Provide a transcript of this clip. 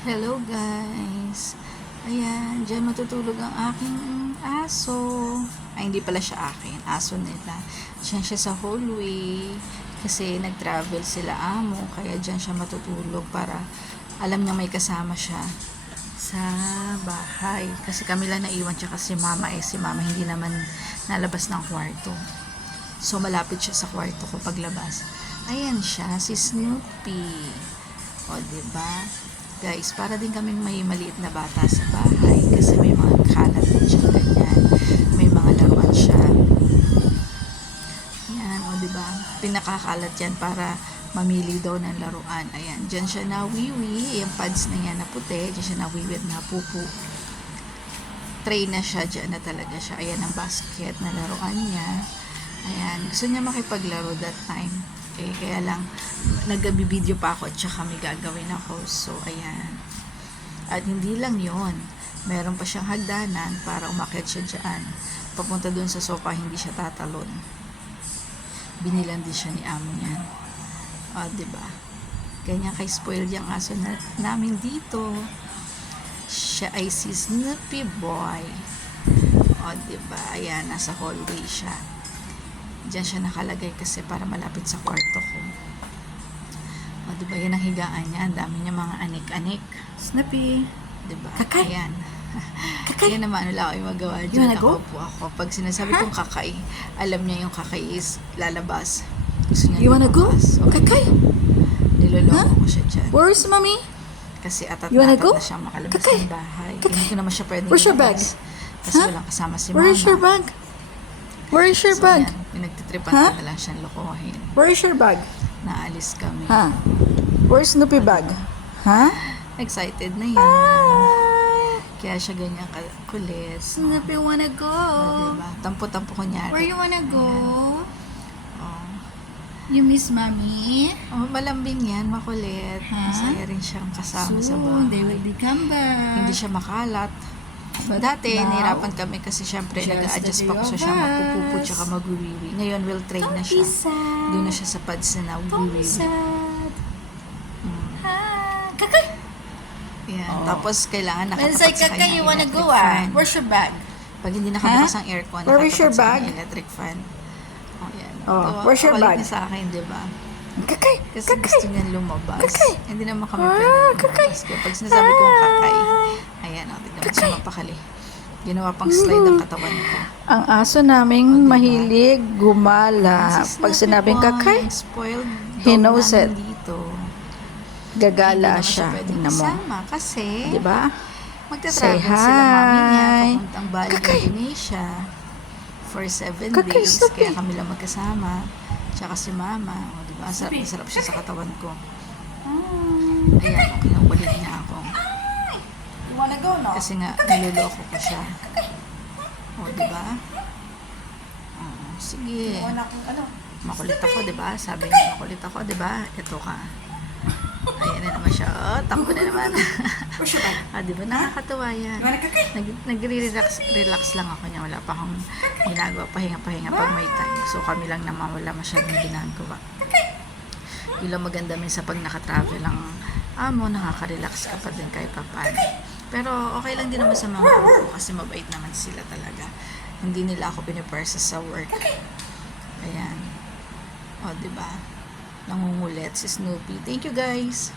Hello guys! Ayan, dyan matutulog ang aking aso. Ay, hindi pala siya akin. Aso nila. Dyan siya sa hallway. Kasi nag-travel sila amo. Kaya dyan siya matutulog para alam niya may kasama siya sa bahay. Kasi kami lang naiwan siya kasi mama si mama hindi naman nalabas ng kwarto. So, malapit siya sa kwarto ko paglabas. Ayan siya, si Snoopy. O, diba? Guys, para din kaming may maliit na bata sa bahay kasi may mga kalat din siya ganyan. May mga laruan siya. Ayan, o diba? Pinakakalat yan para mamili daw ng laruan. Ayan, dyan siya na wiwi. Yung pads na yan na puti. Dyan siya na wiwi at na pupu. Tray na siya. Dyan na talaga siya. Ayan ang basket na laruan niya. Ayan, gusto niya makipaglaro that time. Kaya lang nag-video pa ako at saka may gagawin ako. So, ayan. At hindi lang yon, meron pa siyang hagdanan para umakyat siya dyan. Papunta dun sa sofa, hindi siya tatalon. Binilan din siya ni amo niyan. O, diba? Ganyan kay spoil yung aso namin dito. Siya ay si Snoopy Boy. O, diba? Ayan, nasa hallway siya. Diyan siya nakalagay kasi para malapit sa kwarto ko. O, diba? Yan ang higaan niya. Ang dami niya mga anik-anik. Snoopy. Diba? Kakay. Ayan. Kakay. Yan naman, wala akong magawa You dyan. wanna go? Nakaupo ako. Pag sinasabi kong kakay, alam niya yung kakay is lalabas. Gusto niya You wanna go? lumabas. So, Kakay. niloloko ko siya dyan. Where's mommy? Kasi atat You wanna na go? siya makalabas Kakay. ng bahay. Kakay. Hindi ko naman siya pwedeng Where's your bag? ilabas. Kasi Huh? walang kasama si Where mama. is your bag? Where is your So, bag? yan, pinagtitripan Huh? ko na lang siyang lokohin. Where is your bag? Naalis kami. Huh? Where's Snoopy bag? Huh? Excited na yan. Ah, Kaya siya ganyan kulit. Snoopy wanna go? Diba? Tampo-tampo ko niya. Where you wanna go? Oh. You miss mommy? Oh, malambing yan, makulit. Huh? Masaya rin siyang kasama sa Soon they will bahay. become back. Hindi siya makalat. But Dati, now, nahirapan kami kasi syempre just nag-a-adjust the pa ko three siya of magpupupo us. tsaka magwiwi. Ngayon, will train na Don't siya. be sad. Doon na siya sa pads na Don't be nagwiwi. sad. Mm. Ah, Kakay. Yan. Oh. Tapos, kailangan When nakatapat say sa kanya Kakay, you wanna electric go fan. Where's your bag? Pag hindi nakabukas ang aircon, Where is your nakatapat sa bag? kanya electric fan. Oh, yan. Oh, Ito, where's your kapalit bag? niya sa akin, di ba? Kakay. Kasi Kakay. gusto niya lumabas. Kakay. Hindi naman kami Ah, pwede kakay. lumabas. Kaya pag sinasabi kong kakay, ayan, tignan mo siya mapakali. Ginawa pang slide ang katawan ko. Ang aso naming O, diba? mahilig gumala. Si Pag Snoopy sinabing Boy, kakay, spoiled he dog knows namin it. dito. gagala Hindi naman siya. pwedeng Tingnan mo. kasama kasi Diba? magta-travel Say sila mami niya hi. papuntang Bali, Kakay. Indonesia for 7 Kakay, days. Snoopy. Kaya kami lang magkasama. Tsaka si mama. O, diba? Sarap na sarap siya sa katawan ko. Ayan, kinukulit niya ako. You wanna go, no? Kasi nga, niloloko ko siya. O, diba? Oo, sige. ano? Makulit ako, diba? Sabi niya, makulit ako, diba? Ito ka. Ayan na naman siya. Oh, tampo na naman. Where's your bag? Diba? Nakakatuwa yan. You wanna kakay? Nagre-relax lang ako niya. Wala pa akong ginagawa. Pahinga-pahinga pag may time. So, kami lang naman wala masyadong ginagawa. Yun lang maganda minsan pag nakatravel ang amo, nakaka-relax ka pa din kahit pa paano. Pero okay lang din naman sa mga ko kasi mabait naman sila talaga. Hindi nila ako pinipersa sa work. Ayan. O, diba? Nangungulit si Snoopy. Thank you, guys!